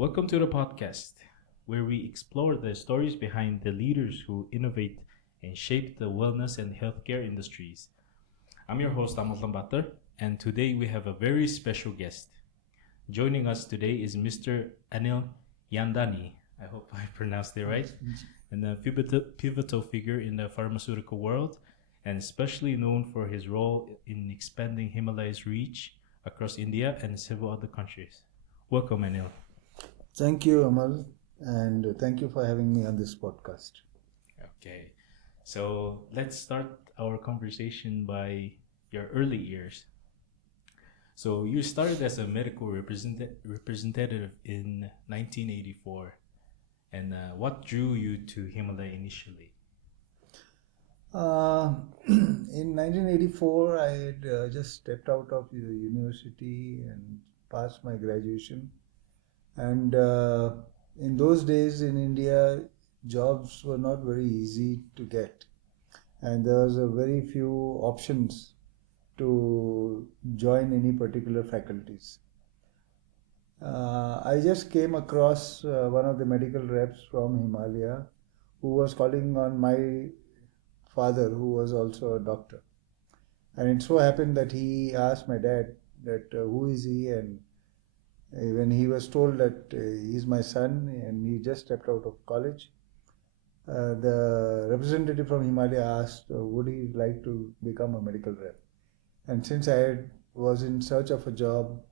Welcome to the podcast, where we explore the stories behind the leaders who innovate and shape the wellness and healthcare industries. I'm your host, Anil, and today we have a very special guest. Joining us today is Mr. Anil Jiandani. I hope I pronounced it right. And a pivotal figure in the pharmaceutical world, and especially known for his role in expanding Himalayas' reach across India and several other countries. Welcome, Anil. Thank you, Amal, and thank you for having me on this podcast. Okay, so let's start our conversation by your early years. So you started as a medical representative in 1984, and what drew you to Himalaya initially? In 1984, I had just stepped out of the university and passed my graduation. And in those days in India, jobs were not very easy to get. And there was a very few options to join any particular faculties. I just came across one of the medical reps from Himalaya who was calling on my father, who was also a doctor. And it so happened that he asked my dad that who is he, and when he was told that he's my son and he just stepped out of college, the representative from Himalaya asked would he like to become a medical rep. And since was in search of a job,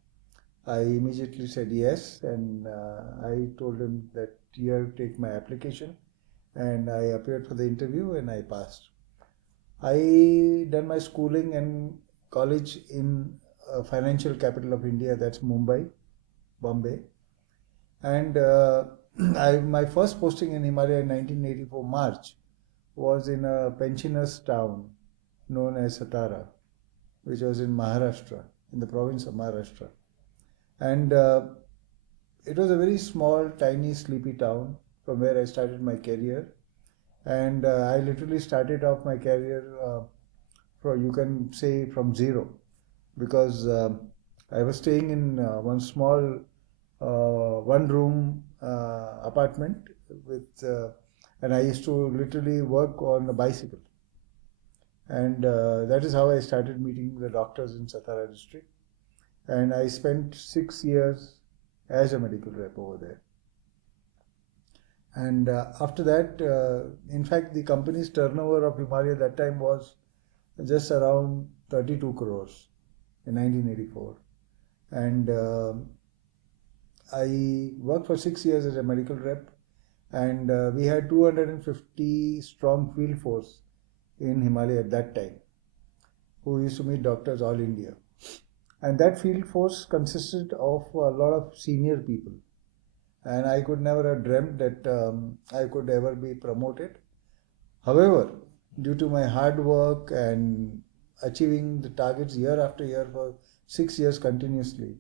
I immediately said yes, and I told him that here, take my application, and I appeared for the interview and I passed. I done my schooling and college in financial capital of India, that's Mumbai, Bombay, and my first posting in Himalaya in 1984 March was in a pensioners town known as Satara, which was in Maharashtra, in the province of Maharashtra. And it was a very small, tiny, sleepy town from where I started my career. And I literally started off my career from, you can say, from zero, because I was staying in one small one-room apartment with, and I used to literally work on a bicycle. And that is how I started meeting the doctors in Satara district. And I spent 6 years as a medical rep over there. And after that, in fact, the company's turnover of Himalaya that time was just around 32 crores in 1984. And I worked for 6 years as a medical rep, and we had 250 strong field force in Himalaya at that time, who used to meet doctors all India. And that field force consisted of a lot of senior people. And I could never have dreamt that I could ever be promoted. However, due to my hard work and achieving the targets year after year for 6 years continuously,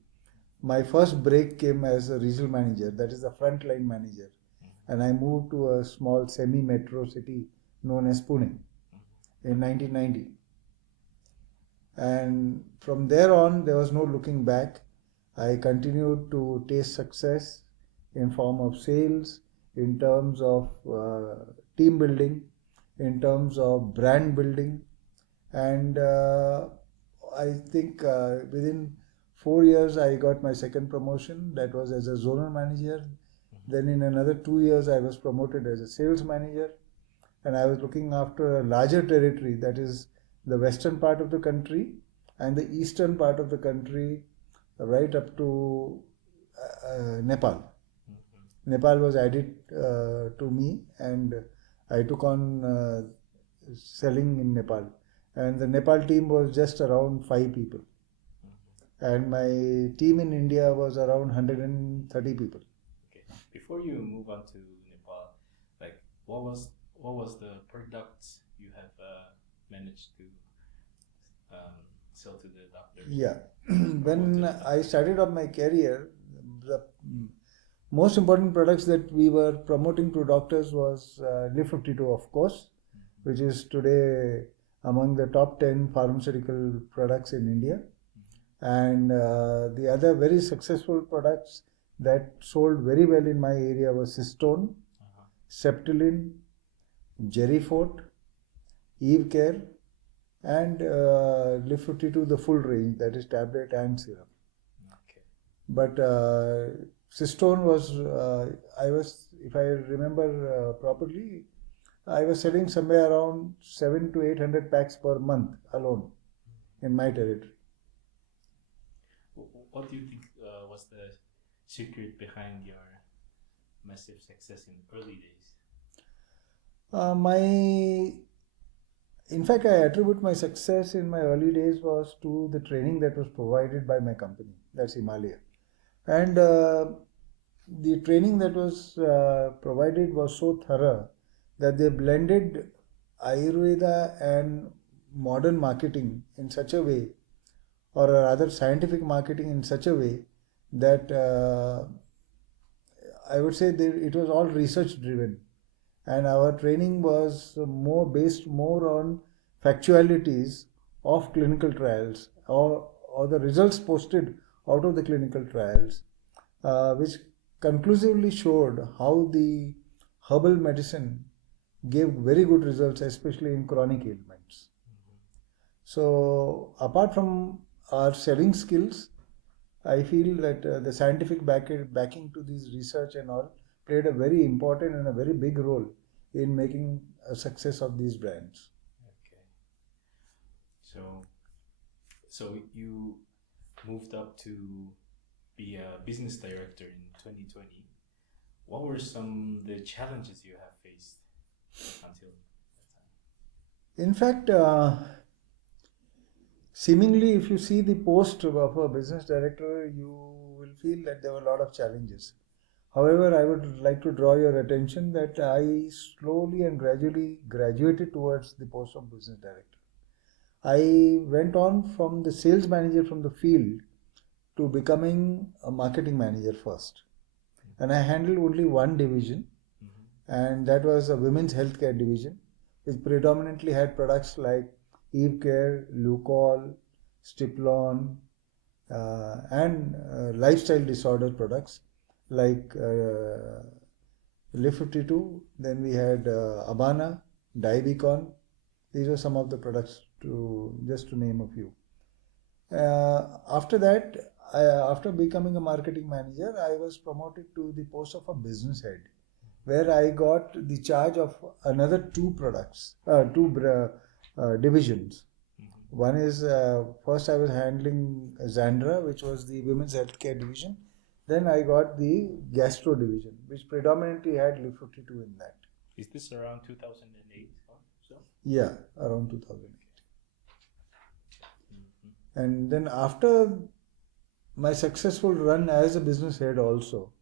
my first break came as a regional manager, that is the frontline manager. And I moved to a small semi-metro city known as Pune in 1990. And from there on, there was no looking back. I continued to taste success in form of sales, in terms of team building, in terms of brand building. And I think within 4 years, I got my second promotion. That was as a zonal manager. Then in another 2 years, I was promoted as a sales manager. And I was looking after a larger territory, that is the western part of the country and the eastern part of the country, right up to Nepal. Nepal was added to me, and I took on selling in Nepal. And the Nepal team was just around 5 people. And my team in India was around 130 people. Okay. Before you move on to Nepal, like what was the products you have managed to sell to the doctors? Yeah. When I started off my career, the most important products that we were promoting to doctors was Lift 52, of course, which is today among the top 10 pharmaceutical products in India. And the other very successful products that sold very well in my area was Cystone, Septilin, Gerifort, Eve Care, and Live 52, the full range, that is tablet and syrup. Okay. But Cystone was, if I remember properly, I was selling somewhere around 700 to 800 packs per month alone in my territory. What do you think was the secret behind your massive success in early days? In fact, I attribute my success in my early days was to the training that was provided by my company, that's Himalaya. And the training that was provided was so thorough that they blended Ayurveda and modern marketing in such a way, or rather scientific marketing in such a way, that I would say that it was all research driven, and our training was based more on factualities of clinical trials, or the results posted out of the clinical trials, which conclusively showed how the herbal medicine gave very good results, especially in chronic ailments. So apart from our selling skills, I feel that the scientific backing to this research and all played a very important and a very big role in making a success of these brands. Okay. So you moved up to be a business director in 2020. What were some of the challenges you have faced until that time? In fact, seemingly, if you see the post of a business director, you will feel that there were a lot of challenges. However, I would like to draw your attention that I slowly and gradually graduated towards the post of business director. I went on from the sales manager from the field to becoming a marketing manager first. And I handled only one division, and that was a women's healthcare division, which predominantly had products like Eve Care, Lucol, Stiplon, and lifestyle disorder products like Live 52. Then we had Abana, Dibicon. These are some of the products, just to name a few. After that, after becoming a marketing manager, I was promoted to the post of a business head, where I got the charge of another two divisions. One is, first I was handling Xandra, which was the women's healthcare division. Then I got the gastro division, which predominantly had Live 52 in that. Is this around 2008 or so? Yeah, around 2008. And then after my successful run as a business head also,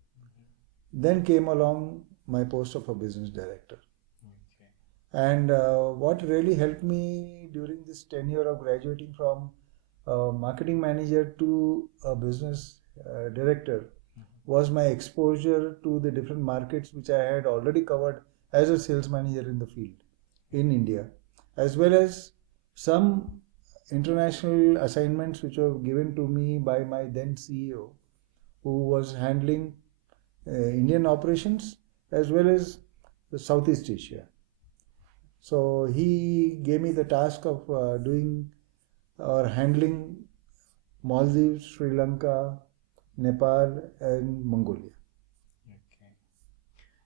then came along my post of a business director. Okay. And what really helped me during this tenure of graduating from marketing manager to a business director was my exposure to the different markets which I had already covered as a sales manager in the field in India, as well as some international assignments which were given to me by my then CEO, who was handling Indian operations as well as the Southeast Asia. So he gave me the task of doing or handling Maldives, Sri Lanka, Nepal, and Mongolia. Okay.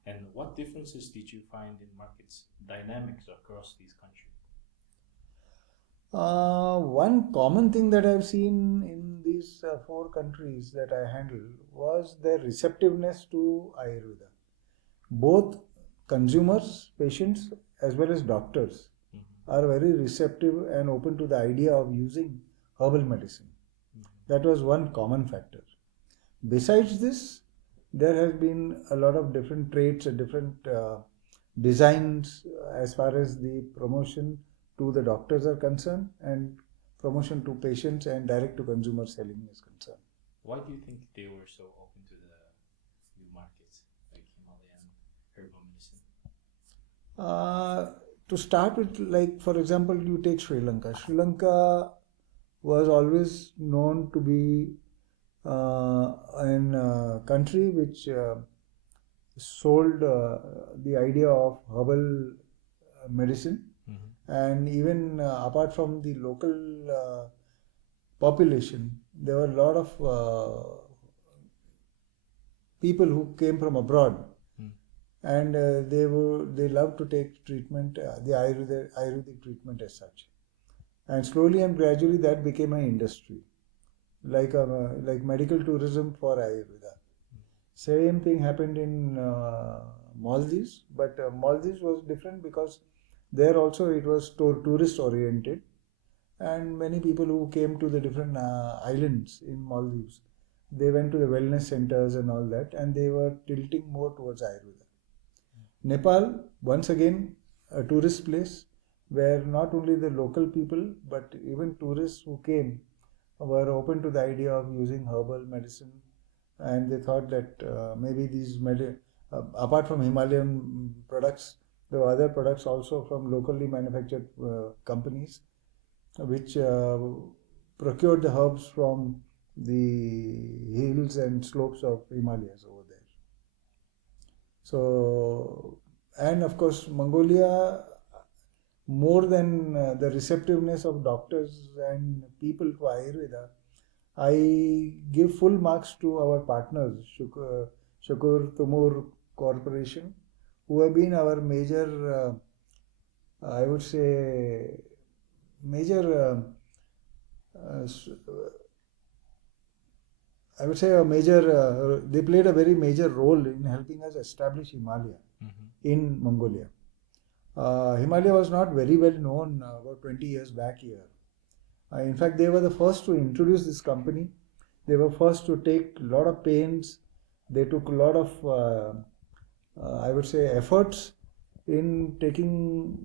And what differences did you find in markets dynamics across these countries? One common thing that I've seen in these four countries that I handled was their receptiveness to Ayurveda. Both consumers, patients, as well as doctors are very receptive and open to the idea of using herbal medicine. That was one common factor. Besides this, there has been a lot of different traits and different designs as far as the promotion to the doctors are concerned and promotion to patients and direct to consumer selling is concerned. Why do you think they were so open to the new markets like Himalayan herbal medicine? To start with, like for example, you take Sri Lanka. Sri Lanka was always known to be a country which sold the idea of herbal medicine, and even apart from the local population, there were a lot of people who came from abroad, and they loved to take treatment, the Ayurvedic treatment as such, and slowly and gradually that became an industry, like medical tourism for Ayurveda. Same thing happened in Maldives, but Maldives was different because there also it was tourist oriented, and many people who came to the different islands in Maldives, they went to the wellness centers and all that, and they were tilting more towards Ayurveda. Nepal, once again, a tourist place where not only the local people but even tourists who came were open to the idea of using herbal medicine, and they thought that maybe these apart from Himalayan products, there were other products also from locally manufactured companies which procured the herbs from the hills and slopes of Himalayas over there. So, and of course, Mongolia, more than the receptiveness of doctors and people to Ayurveda, I give full marks to our partners, Shakur Tumur Corporation, who have been our major, I would say, major, I would say a major, they played a very major role in helping us establish Himalaya in Mongolia. Himalaya was not very well known about 20 years back here. In fact, they were the first to introduce this company. They were first to take a lot of pains. They took a lot of, I would say, efforts in taking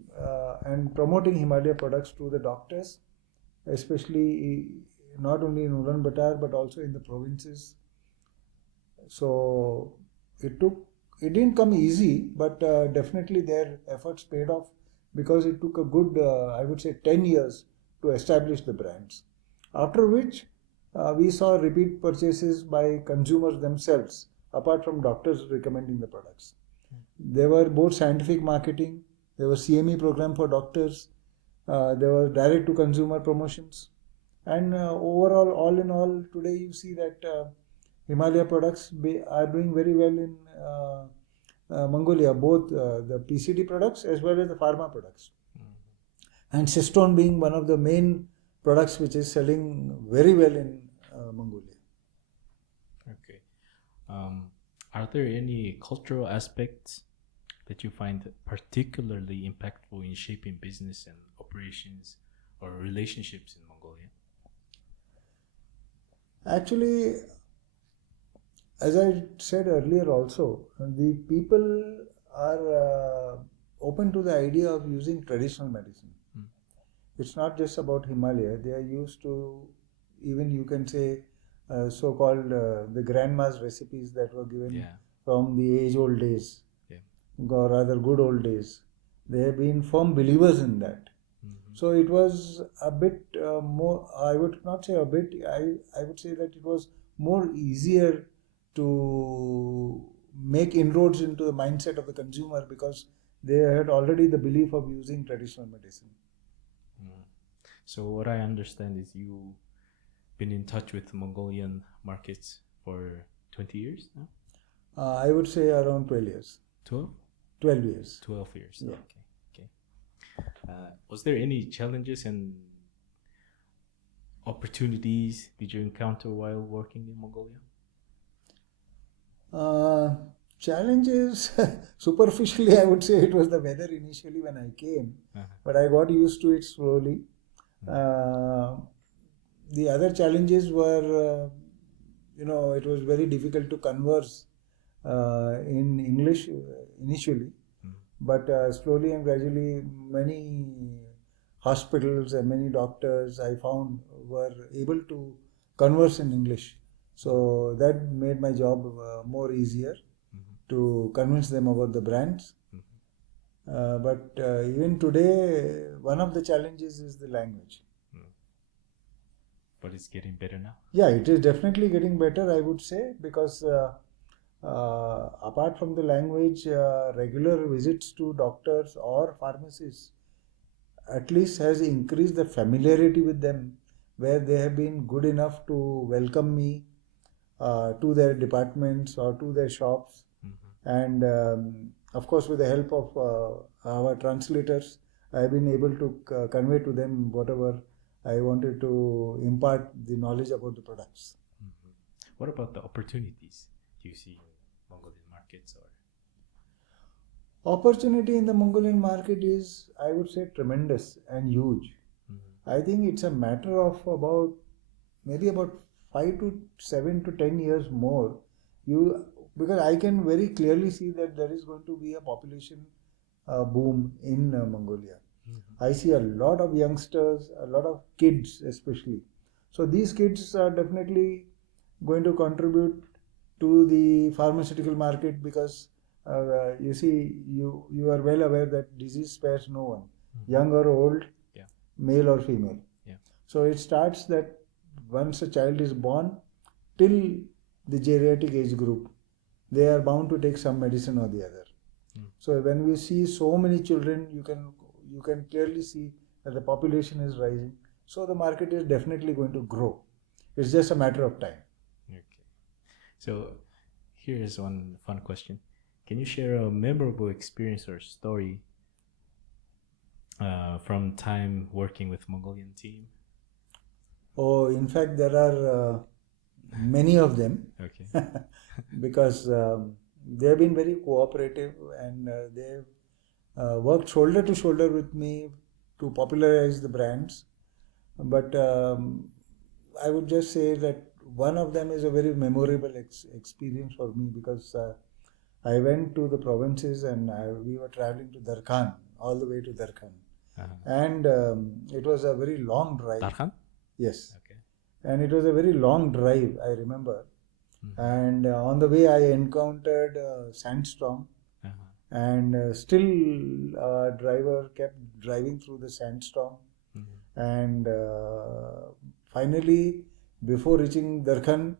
and promoting Himalaya products to the doctors, especially not only in Ulaanbaatar but also in the provinces. So it didn't come easy, but definitely their efforts paid off, because it took a good, I would say, 10 years to establish the brands. After which we saw repeat purchases by consumers themselves, apart from doctors recommending the products. There were both scientific marketing, there was CME program for doctors, there were direct to consumer promotions, and overall, all in all, today you see that Himalaya products are doing very well in Mongolia, both the PCD products as well as the pharma products. And Cystone being one of the main products which is selling very well in Mongolia. Okay. Are there any cultural aspects that you find particularly impactful in shaping business and operations or relationships in Mongolia? Actually, as I said earlier also, the people are open to the idea of using traditional medicine. It's not just about Himalaya. They are used to, even you can say, so-called the grandma's recipes that were given from the age-old days, or rather good old days. They have been firm believers in that. So it was a bit more, I would not say a bit, I would say that it was more easier to make inroads into the mindset of the consumer, because they had already the belief of using traditional medicine. So what I understand is you've been in touch with Mongolian markets for 20 years now? I would say around 12 years. 12? 12 years. 12 years. Yeah. Okay. Was there any challenges and opportunities did you encounter while working in Mongolia? Challenges, superficially I would say it was the weather initially when I came, but I got used to it slowly. The other challenges were, it was very difficult to converse in English initially, but slowly and gradually many hospitals and many doctors I found were able to converse in English. So that made my job more easier to convince them about the brands. But even today, one of the challenges is the language. But it's getting better now? Yeah, it is definitely getting better, I would say, because apart from the language, regular visits to doctors or pharmacists at least has increased the familiarity with them, where they have been good enough to welcome me to their departments or to their shops. And of course, with the help of our translators, I have been able to convey to them whatever I wanted to impart the knowledge about the products. What about the opportunities you see in Mongolian markets? Or Opportunity in the Mongolian market is, I would say, tremendous and huge. I think it's a matter of maybe about 5 to 7 to 10 years more. Because I can very clearly see that there is going to be a population boom in Mongolia. I see a lot of youngsters, a lot of kids especially. So these kids are definitely going to contribute to the pharmaceutical market, because you see, you are well aware that disease spares no one, young or old, male or female. So it starts that once a child is born till the geriatric age group, they are bound to take some medicine or the other. So when we see so many children, you can clearly see that the population is rising. So the market is definitely going to grow. It's just a matter of time. Okay. So here's one fun question. Can you share a memorable experience or story from time working with Mongolian team? Oh, in fact, there are many of them. Okay. Because they have been very cooperative, and they've worked shoulder to shoulder with me to popularize the brands. But I would just say that one of them is a very memorable experience for me, because I went to the provinces, and we were traveling to Darkhan, all the way to Darkhan. And it was a very long drive. Darkhan? Yes. Okay. And it was a very long drive, I remember. And on the way, I encountered a sandstorm, and still our driver kept driving through the sandstorm. And finally, before reaching Darkhan,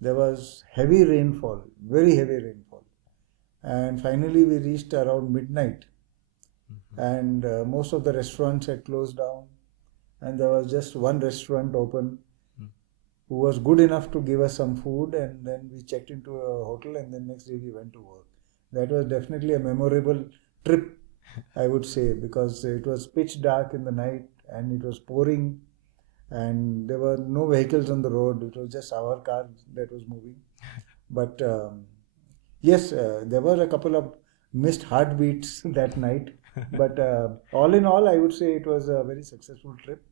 there was heavy rainfall, very heavy rainfall. And finally, we reached around midnight, and most of the restaurants had closed down, and there was just one restaurant open, who was good enough to give us some food, and then we checked into a hotel, and then next day we went to work. That was definitely a memorable trip, I would say, because it was pitch dark in the night, and it was pouring, and there were no vehicles on the road. It was just our car that was moving. But yes, there were a couple of missed heartbeats that night. But all in all, I would say it was a very successful trip.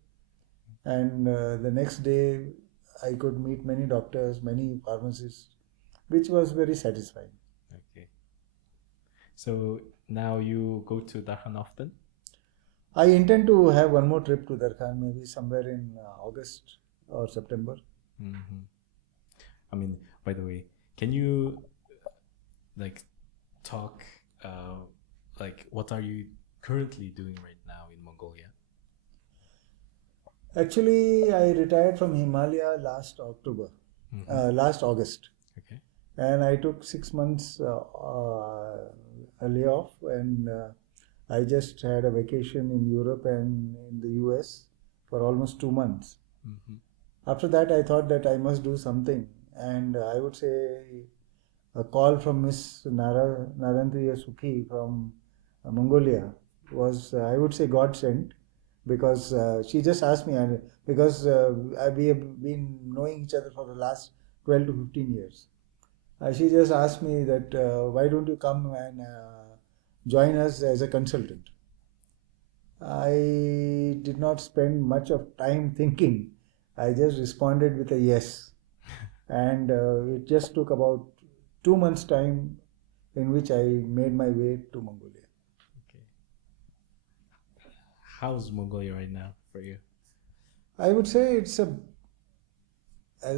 And the next day, I could meet many doctors, many pharmacists, which was very satisfying. Okay. So now you go to Darkhan often? I intend to have one more trip to Darkhan, maybe somewhere in August or September. I mean, by the way, can you talk what are you currently doing right now in Mongolia? Actually, I retired from Himalaya last August. Okay. And I took 6 months layoff, and I just had a vacation in Europe and in the US for almost 2 months. After that, I thought that I must do something, and I would say a call from Miss Narendriya Sukhi from Mongolia was, I would say, God sent, because she just asked me, and because we have been knowing each other for the last 12 to 15 years. She just asked me that, why don't you come and join us as a consultant? I did not spend much of time thinking. I just responded with a yes. And it just took about 2 months' time, in which I made my way to Mongolia. Okay. How's Mongolia right now for you? I would say as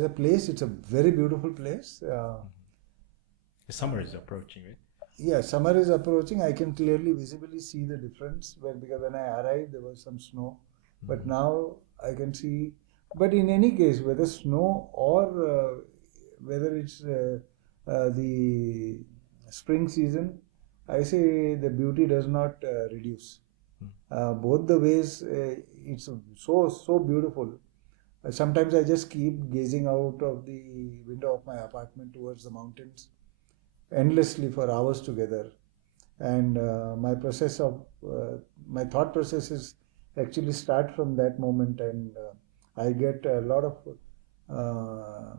a place, it's a very beautiful place. The summer is approaching, right? Yeah, summer is approaching. I can clearly, visibly see the difference, because when I arrived, there was some snow. But now I can see. But in any case, whether snow or whether it's the spring season, I say the beauty does not reduce. Both the ways, it's so beautiful. Sometimes I just keep gazing out of the window of my apartment towards the mountains endlessly for hours together. And my thought process is actually start from that moment, and I get a lot of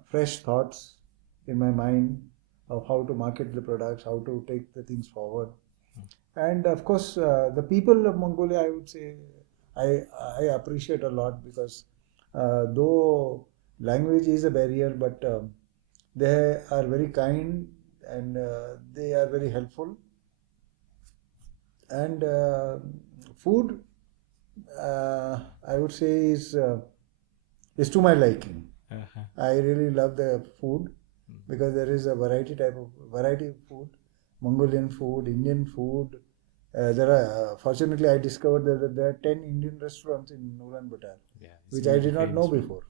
fresh thoughts in my mind of how to market the products, how to take the things forward. And of course, the people of Mongolia, I would say, I appreciate a lot, because though language is a barrier, but they are very kind, and they are very helpful. And food, I would say, is to my liking. I really love the food, because there is a variety of food, Mongolian food, Indian food. Fortunately, I discovered that there are 10 Indian restaurants in Ulaanbaatar, which I did not know before.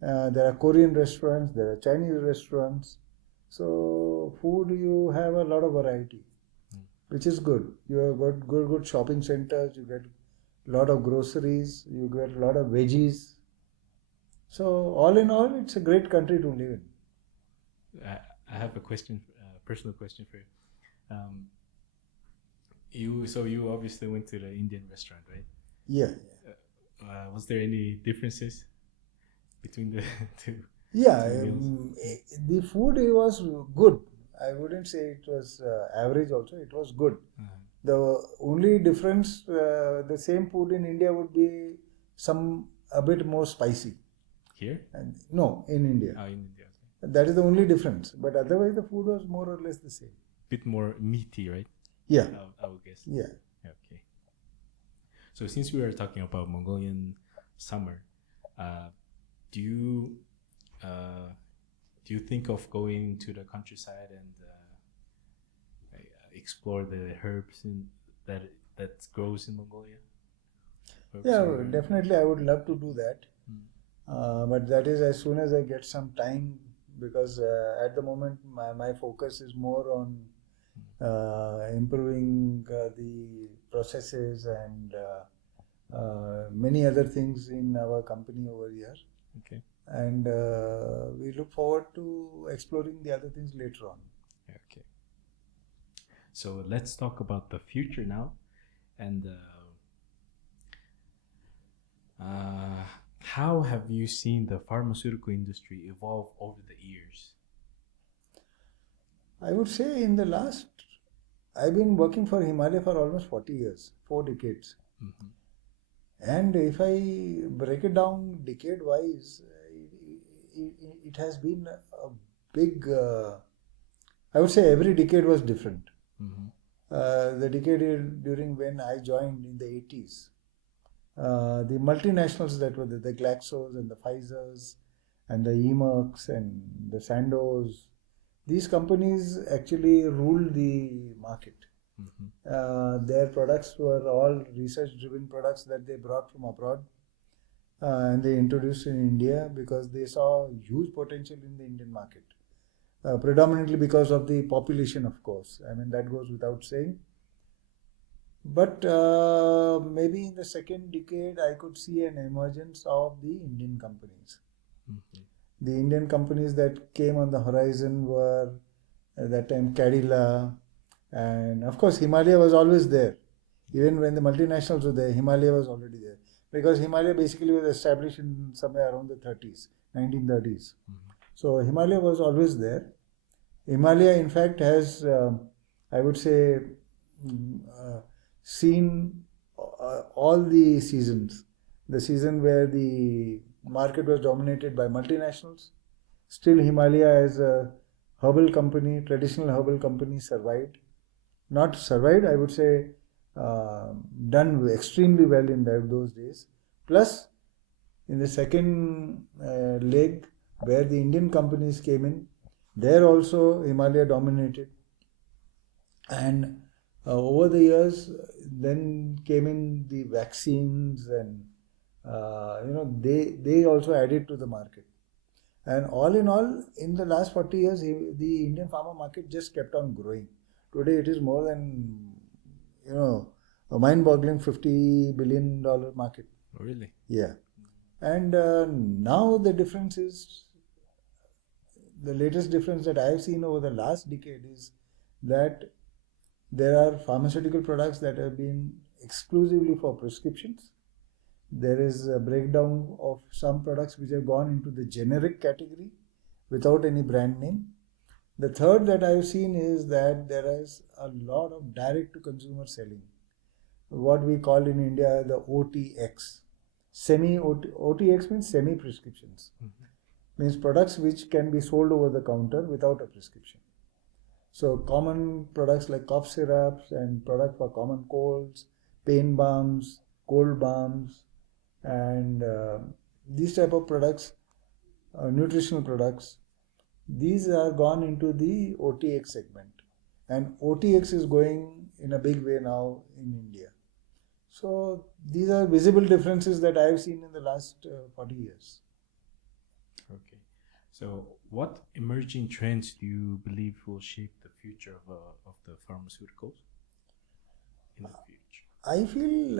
There are Korean restaurants, there are Chinese restaurants. So food, you have a lot of variety, which is good. You have got good shopping centers, you get a lot of groceries, you get a lot of veggies. So all in all, it's a great country to live in. I have a question, personal question for you. You obviously went to the Indian restaurant, right? Yeah. Was there any differences between the two? Yeah, meals? the food was good. I wouldn't say it was average also. It was good. The only difference, the same food in India would be a bit more spicy. Here? No, in India. Oh, in India. Okay. That is the only difference. But otherwise, the food was more or less the same. Bit more meaty, right? Yeah. I would guess. Yeah. Okay. So since we are talking about Mongolian summer, do you think of going to the countryside and explore the herbs that grows in Mongolia? Definitely I would love to do that. But that is as soon as I get some time, because at the moment my focus is more on improving the processes and many other things in our company over here. Okay. And we look forward to exploring the other things later on. Okay. So let's talk about the future now, and how have you seen the pharmaceutical industry evolve over the years? I would say I've been working for Himalaya for almost 40 years, 4 decades. And if I break it down decade-wise, it has been a big, I would say every decade was different. The decade during when I joined in the 80s, the multinationals that were the Glaxos and the Pfizers and the Mercks and the Sandoz, these companies actually ruled the market. Their products were all research-driven products that they brought from abroad, and they introduced in India because they saw huge potential in the Indian market. Predominantly because of the population, of course. I mean, that goes without saying. But maybe in the second decade, I could see an emergence of the Indian companies. The Indian companies that came on the horizon were, at that time, Cadila, and of course, Himalaya was always there. Even when the multinationals were there, Himalaya was already there. Because Himalaya basically was established in somewhere around the 1930s. So Himalaya was always there. Himalaya, in fact, has, I would say, seen all the seasons. The season where the market was dominated by multinationals. Still, Himalaya as a herbal company, traditional herbal company, survived. Not survived, I would say, done extremely well in those days. Plus, in the second leg, where the Indian companies came in, there also Himalaya dominated. And over the years, then came in the vaccines, and they also added to the market. And all in all, in the last 40 years, the Indian pharma market just kept on growing. Today it is more than, a mind-boggling $50 billion market. Really? Yeah. And now the difference is, the latest difference that I have seen over the last decade is that there are pharmaceutical products that have been exclusively for prescriptions. There is a breakdown of some products which have gone into the generic category without any brand name. The third that I have seen is that there is a lot of direct to consumer selling, what we call in India the OTX. OTX means semi prescriptions. Means products which can be sold over the counter without a prescription. So common products like cough syrups and product for common colds, pain balms, cold balms, and these type of products, nutritional products, these are gone into the OTX segment, and OTX is going in a big way now in India. So these are visible differences that I have seen in the last 40 years. Okay. So what emerging trends do you believe will shape the future of the pharmaceuticals in the future? I feel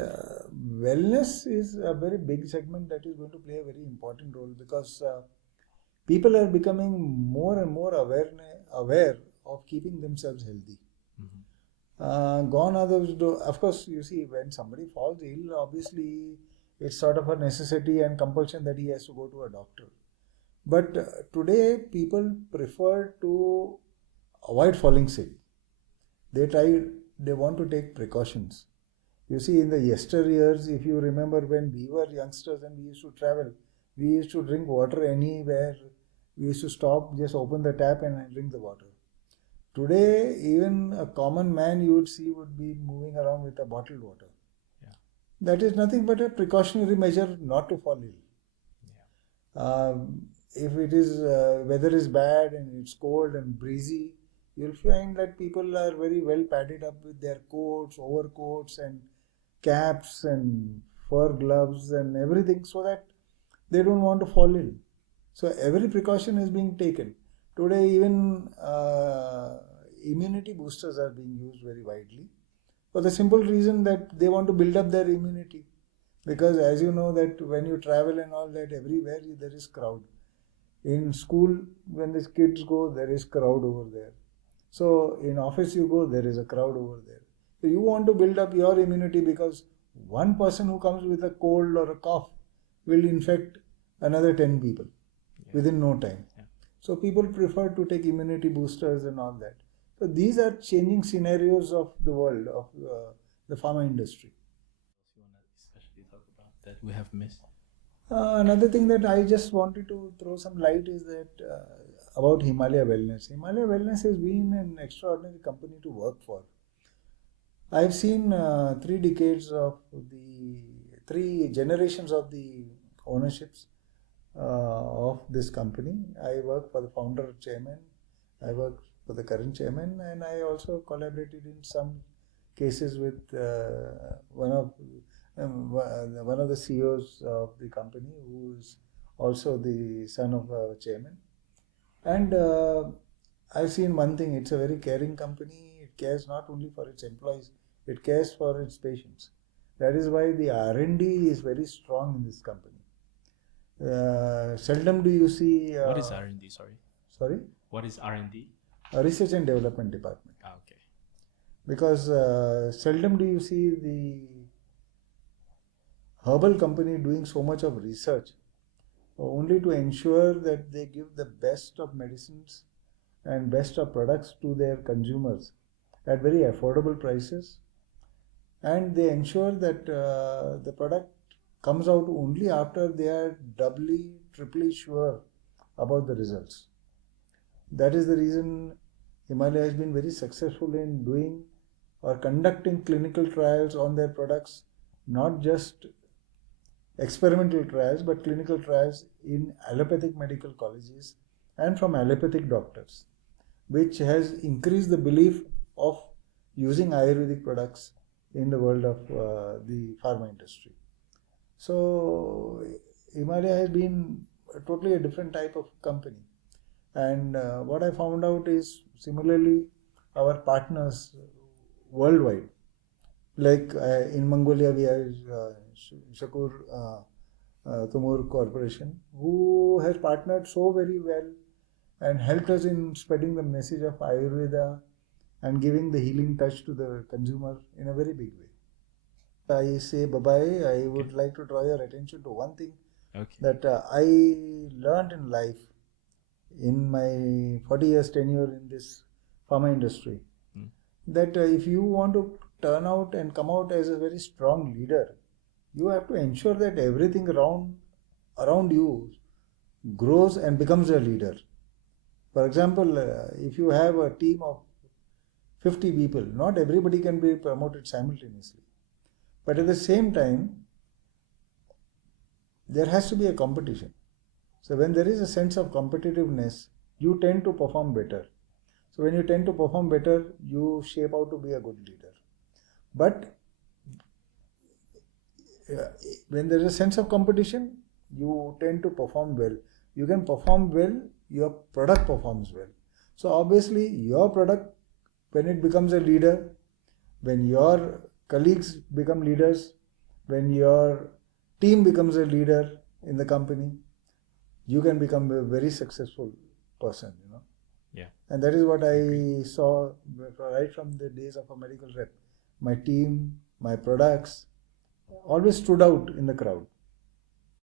wellness is a very big segment that is going to play a very important role, because people are becoming more and more aware of keeping themselves healthy. Gone are those of course, you see, when somebody falls ill, obviously it's sort of a necessity and compulsion that he has to go to a doctor. But today people prefer to avoid falling sick. They want to take precautions. You see, in the yesteryears, if you remember, when we were youngsters and we used to travel, we used to drink water anywhere. We used to stop, just open the tap and drink the water. Today, even a common man you would see would be moving around with a bottled water. Yeah. That is nothing but a precautionary measure not to fall ill. Yeah. If it is weather is bad and it's cold and breezy, you'll find that people are very well padded up with their coats, overcoats, and caps and fur gloves and everything, so that they don't want to fall ill. So every precaution is being taken. Today even immunity boosters are being used very widely, for the simple reason that they want to build up their immunity. Because as you know that when you travel and all that, everywhere there is crowd. In school, when the kids go, there is crowd over there. So in office you go, there is a crowd over there. So you want to build up your immunity, because one person who comes with a cold or a cough will infect another 10 people within no time. Yeah. So people prefer to take immunity boosters and all that. So these are changing scenarios of the world, of the pharma industry. You want to especially talk about that we have missed? Another thing that I just wanted to throw some light is that about Himalaya Wellness. Himalaya Wellness has been an extraordinary company to work for. I've seen 3 decades of the 3 generations of the ownerships of this company. I work for the founder chairman, I work for the current chairman, and I also collaborated in some cases with one of the CEOs of the company, who is also the son of our chairman. And I've seen one thing: it's a very caring company. It cares not only for its employees, it cares for its patients. That is why the R&D is very strong in this company. Seldom do you see. What is R&D? Sorry? What is R&D? Research and Development Department. Okay. Because seldom do you see the herbal company doing so much of research only to ensure that they give the best of medicines and best of products to their consumers at very affordable prices, and they ensure that the product comes out only after they are doubly, triply sure about the results. That is the reason Himalaya has been very successful in doing or conducting clinical trials on their products, not just experimental trials, but clinical trials in allopathic medical colleges and from allopathic doctors, which has increased the belief of using Ayurvedic products in the world of the pharma industry. So Himalaya has been totally a different type of company. And what I found out is similarly our partners worldwide, like in Mongolia we have Shakur Tumur Corporation, who has partnered so very well and helped us in spreading the message of Ayurveda and giving the healing touch to the consumer in a very big way. I say bye-bye. I would like to draw your attention to one thing that I learned in life in my 40 years tenure in this pharma industry, that if you want to turn out and come out as a very strong leader, you have to ensure that everything around you grows and becomes a leader. For example, if you have a team of 50 people, not everybody can be promoted simultaneously. But at the same time, there has to be a competition. So when there is a sense of competitiveness, you tend to perform better. So when you tend to perform better, you shape out to be a good leader. But when there is a sense of competition, you tend to perform well. You can perform well, your product performs well. So obviously your product, when it becomes a leader, when your colleagues become leaders, when your team becomes a leader in the company, you can become a very successful person, Yeah. And that is what I saw right from the days of a medical rep. My team, my products always stood out in the crowd.